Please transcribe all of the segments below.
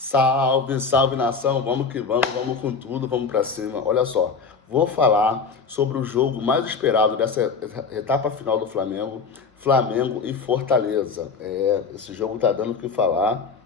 Salve, salve nação, vamos que vamos com tudo, vamos pra cima. Olha só, vou falar sobre o jogo mais esperado dessa etapa final do Flamengo, Flamengo e Fortaleza. Esse jogo tá dando o que falar,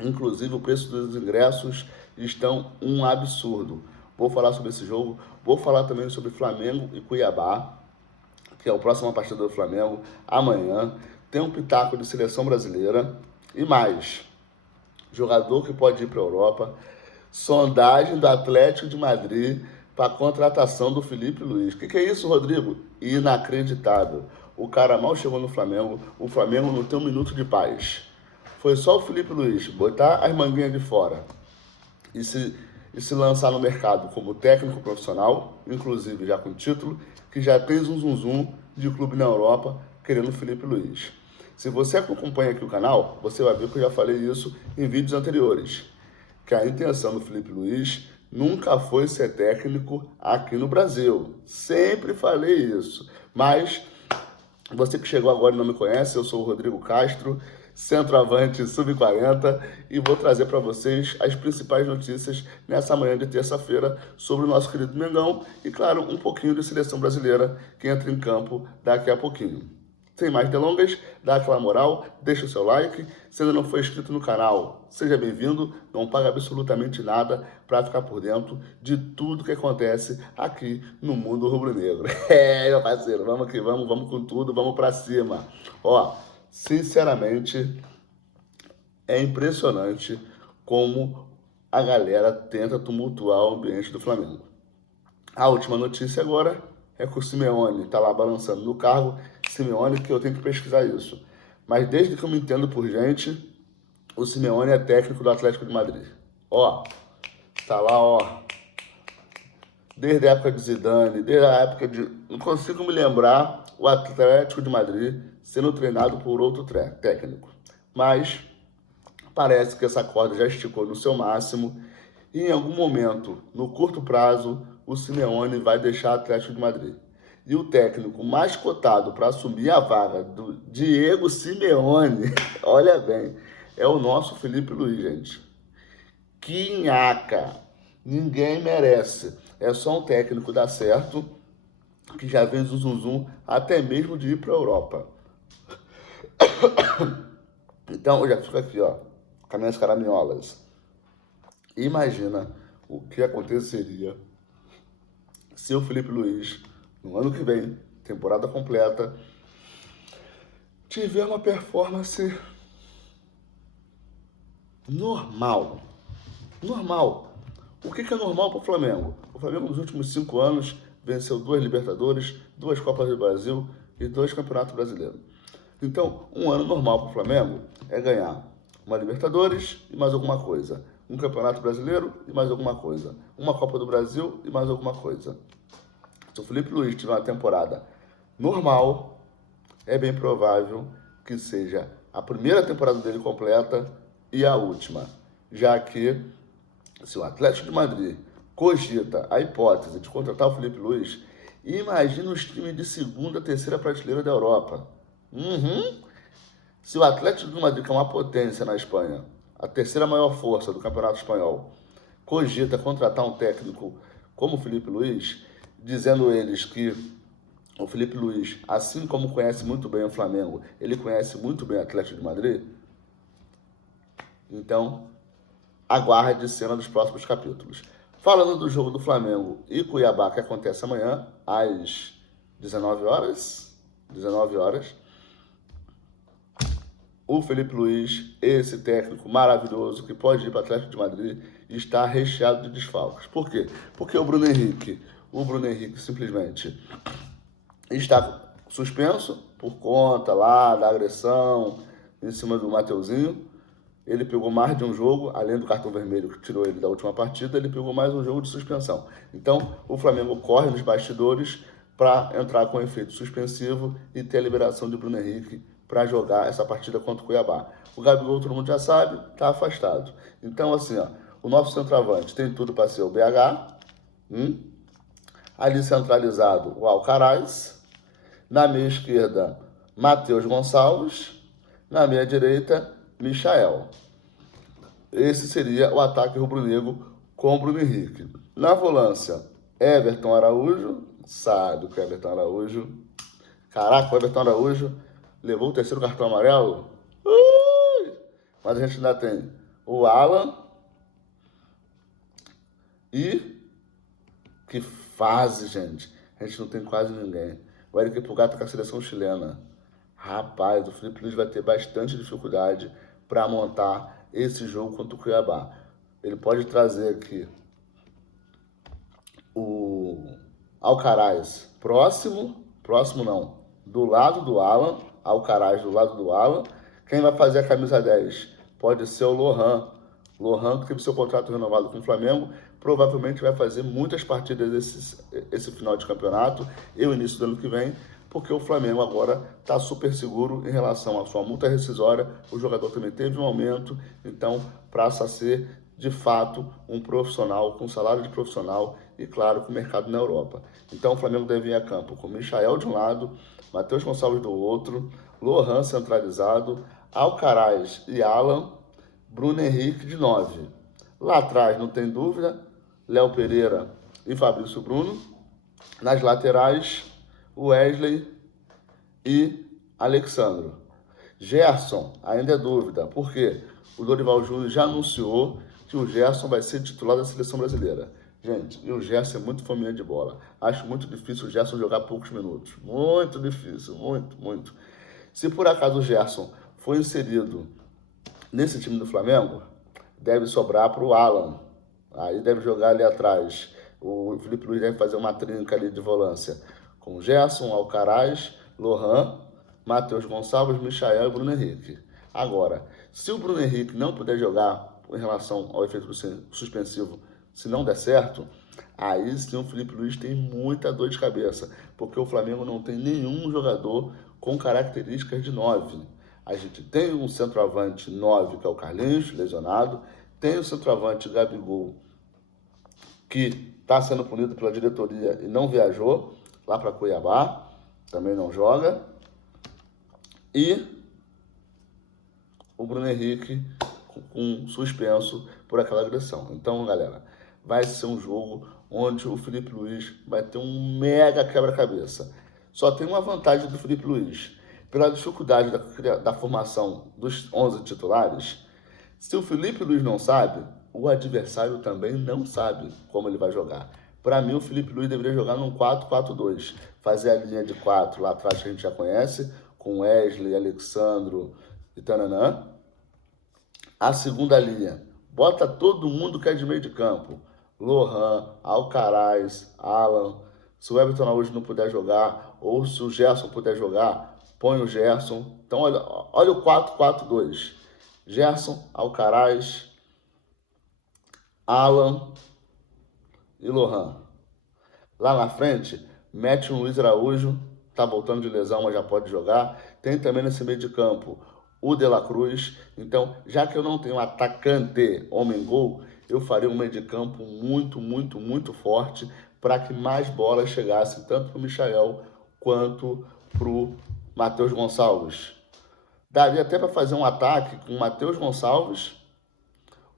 inclusive o preço dos ingressos estão um absurdo. Vou falar sobre esse jogo, vou falar também sobre Flamengo e Cuiabá, que é a próxima partida do Flamengo, amanhã. Tem um pitaco de seleção brasileira e mais. Jogador que pode ir para a Europa. Sondagem do Atlético de Madrid para a contratação do Felipe Luiz. O que é isso, Rodrigo? Inacreditável. O cara mal chegou no Flamengo, o Flamengo não tem um minuto de paz. Foi só o Felipe Luiz botar as manguinhas de fora e se lançar no mercado como técnico profissional, inclusive já com título, que já tem zum de clube na Europa querendo o Felipe Luiz. Se você acompanha aqui o canal, você vai ver que eu já falei isso em vídeos anteriores, que a intenção do Felipe Luiz nunca foi ser técnico aqui no Brasil. Sempre falei isso. Mas você que chegou agora e não me conhece, eu sou o Rodrigo Castro, centroavante sub-40, e vou trazer para vocês as principais notícias nessa manhã de terça-feira sobre o nosso querido Mengão e, claro, um pouquinho de seleção brasileira que entra em campo daqui a pouquinho. Sem mais delongas, dá aquela moral, deixa o seu like. Se ainda não for inscrito no canal, seja bem-vindo. Não paga absolutamente nada para ficar por dentro de tudo que acontece aqui no mundo rubro-negro. Meu parceiro, vamos que vamos com tudo, vamos para cima. Ó, sinceramente, é impressionante como a galera tenta tumultuar o ambiente do Flamengo. A última notícia agora é que o Simeone tá lá balançando no cargo. Simeone, que eu tenho que pesquisar isso. Mas desde que eu me entendo por gente, o Simeone é técnico do Atlético de Madrid. Ó, tá lá, ó. Desde a época de Zidane, desde a época de... Não consigo me lembrar o Atlético de Madrid sendo treinado por outro técnico. Mas parece que essa corda já esticou no seu máximo e em algum momento, no curto prazo, o Simeone vai deixar o Atlético de Madrid. E o técnico mais cotado para assumir a vaga do Diego Simeone, olha bem, é o nosso Felipe Luiz, gente. Que nhaca! Ninguém merece. É só um técnico dar certo, que já vem zum, até mesmo de ir para a Europa. Então, eu já fico aqui, ó, com as minhas caraminholas. Imagina o que aconteceria se o Felipe Luiz, no ano que vem, temporada completa, tiver uma performance normal. Normal. O que é normal para o Flamengo? O Flamengo, nos últimos 5 anos, venceu 2 Libertadores, 2 Copas do Brasil e 2 Campeonatos Brasileiros. Então, um ano normal para o Flamengo é ganhar uma Libertadores e mais alguma coisa, um Campeonato Brasileiro e mais alguma coisa, uma Copa do Brasil e mais alguma coisa. Se o Felipe Luiz tiver uma temporada normal, é bem provável que seja a primeira temporada dele completa e a última, já que se o Atlético de Madrid cogita a hipótese de contratar o Felipe Luiz, imagina os times de segunda, terceira prateleira da Europa. Se o Atlético de Madrid, que é uma potência na Espanha, a terceira maior força do Campeonato Espanhol, cogita contratar um técnico como o Felipe Luiz, dizendo eles que o Felipe Luiz, assim como conhece muito bem o Flamengo, ele conhece muito bem o Atlético de Madrid. Então, aguarde cena dos próximos capítulos. Falando do jogo do Flamengo e Cuiabá, que acontece amanhã, às 19 horas. 19 horas. O Felipe Luiz, esse técnico maravilhoso que pode ir para o Atlético de Madrid, está recheado de desfalques. Por quê? Porque o Bruno Henrique simplesmente está suspenso por conta lá da agressão em cima do Mateuzinho. Ele pegou mais de um jogo, além do cartão vermelho que tirou ele da última partida, ele pegou mais um jogo de suspensão. Então, o Flamengo corre nos bastidores para entrar com efeito suspensivo e ter a liberação de Bruno Henrique para jogar essa partida contra o Cuiabá. O Gabigol, todo mundo já sabe, está afastado. Então, assim, ó, o nosso centroavante tem tudo para ser o BH, ali centralizado o Alcaraz, na meia esquerda, Matheus Gonçalves, na meia direita, Michael. Esse seria o ataque rubro-negro com o Bruno Henrique. Na volância, Everton Araújo, sabe que o Everton Araújo... Caraca, o Everton Araújo levou o terceiro cartão amarelo. Mas a gente ainda tem o Alan e... Que fase, gente. A gente não tem quase ninguém. O Eric Pulgar tá com a seleção chilena. Rapaz, o Felipe Luiz vai ter bastante dificuldade para montar esse jogo contra o Cuiabá. Ele pode trazer aqui o Alcaraz próximo não, do lado do Alan, Alcaraz do lado do Alan. Quem vai fazer a camisa 10 pode ser o Lohan. Lohan, que teve seu contrato renovado com o Flamengo, provavelmente vai fazer muitas partidas esse final de campeonato e o início do ano que vem, porque o Flamengo agora está super seguro em relação à sua multa rescisória. O jogador também teve um aumento, então passa a ser, de fato, um profissional com salário de profissional e, claro, com mercado na Europa. Então o Flamengo deve ir a campo com Michael de um lado, Matheus Gonçalves do outro, Lohan centralizado, Alcaraz e Alan, Bruno Henrique de 9. Lá atrás, não tem dúvida, Léo Pereira e Fabrício Bruno. Nas laterais, Wesley e Alexandro. Gerson, ainda é dúvida, porque o Dorival Júnior já anunciou que o Gerson vai ser titular da seleção brasileira. Gente, e o Gerson é muito fominha de bola. Acho muito difícil o Gerson jogar poucos minutos. Muito difícil, muito. Se por acaso o Gerson for inserido nesse time do Flamengo, deve sobrar para o Alan. Aí deve jogar ali atrás. O Felipe Luiz deve fazer uma trinca ali de volância com Gerson, Alcaraz, Lohan, Matheus Gonçalves, Michael e Bruno Henrique. Agora, se o Bruno Henrique não puder jogar em relação ao efeito suspensivo, se não der certo, aí sim o Felipe Luiz tem muita dor de cabeça, porque o Flamengo não tem nenhum jogador com características de 9. A gente tem um centroavante 9, que é o Carlinhos, lesionado, tem o centroavante Gabigol, que está sendo punido pela diretoria e não viajou lá para Cuiabá, também não joga. E o Bruno Henrique com suspenso por aquela agressão. Então, galera, vai ser um jogo onde o Felipe Luiz vai ter um mega quebra-cabeça. Só tem uma vantagem do Felipe Luiz. Pela dificuldade da formação dos 11 titulares, se o Felipe Luiz não sabe, o adversário também não sabe como ele vai jogar. Para mim, o Felipe Luiz deveria jogar num 4-4-2. Fazer a linha de 4 lá atrás que a gente já conhece, com Wesley, Alexandro e Tananã. A segunda linha, bota todo mundo que é de meio de campo. Lohan, Alcaraz, Alan. Se o Everton Araújo não puder jogar, ou se o Gerson puder jogar, põe o Gerson. Então, olha o 4-4-2. Gerson, Alcaraz, Alan e Lohan. Lá na frente, mete um Luiz Araújo, tá voltando de lesão, mas já pode jogar. Tem também nesse meio de campo o De La Cruz. Então, já que eu não tenho atacante homem-gol, eu faria um meio de campo muito forte para que mais bolas chegassem tanto para o Michael quanto para o Matheus Gonçalves. Daria até para fazer um ataque com o Matheus Gonçalves,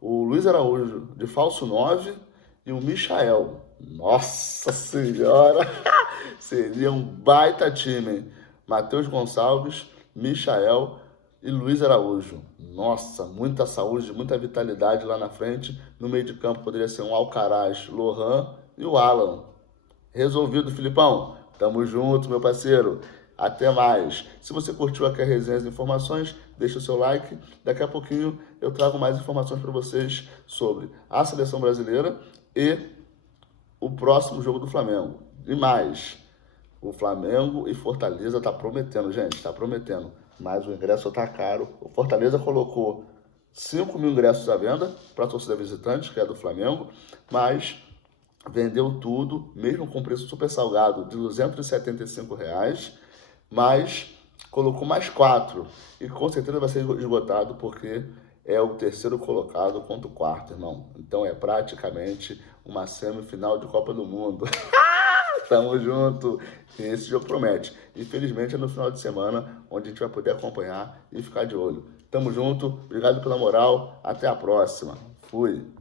o Luiz Araújo de falso 9 e o Michael. Nossa Senhora! Seria um baita time. Matheus Gonçalves, Michael e Luiz Araújo. Nossa, muita saúde, muita vitalidade lá na frente. No meio de campo poderia ser um Alcaraz, Lohan e o Alan. Resolvido, Filipão. Tamo junto, meu parceiro. Até mais. Se você curtiu aqui a resenha e as informações, deixa o seu like. Daqui a pouquinho eu trago mais informações para vocês sobre a seleção brasileira e o próximo jogo do Flamengo. E mais, o Flamengo e Fortaleza tá prometendo, gente, tá prometendo. Mas o ingresso tá caro. O Fortaleza colocou 5 mil ingressos à venda para a torcida visitante, que é do Flamengo, mas vendeu tudo, mesmo com preço super salgado de R$275, mas colocou mais 4 e com certeza vai ser esgotado porque é o terceiro colocado contra o quarto, irmão. Então é praticamente uma semifinal de Copa do Mundo. Tamo junto. Esse jogo promete. Infelizmente é no final de semana onde a gente vai poder acompanhar e ficar de olho. Tamo junto, obrigado pela moral, até a próxima. Fui.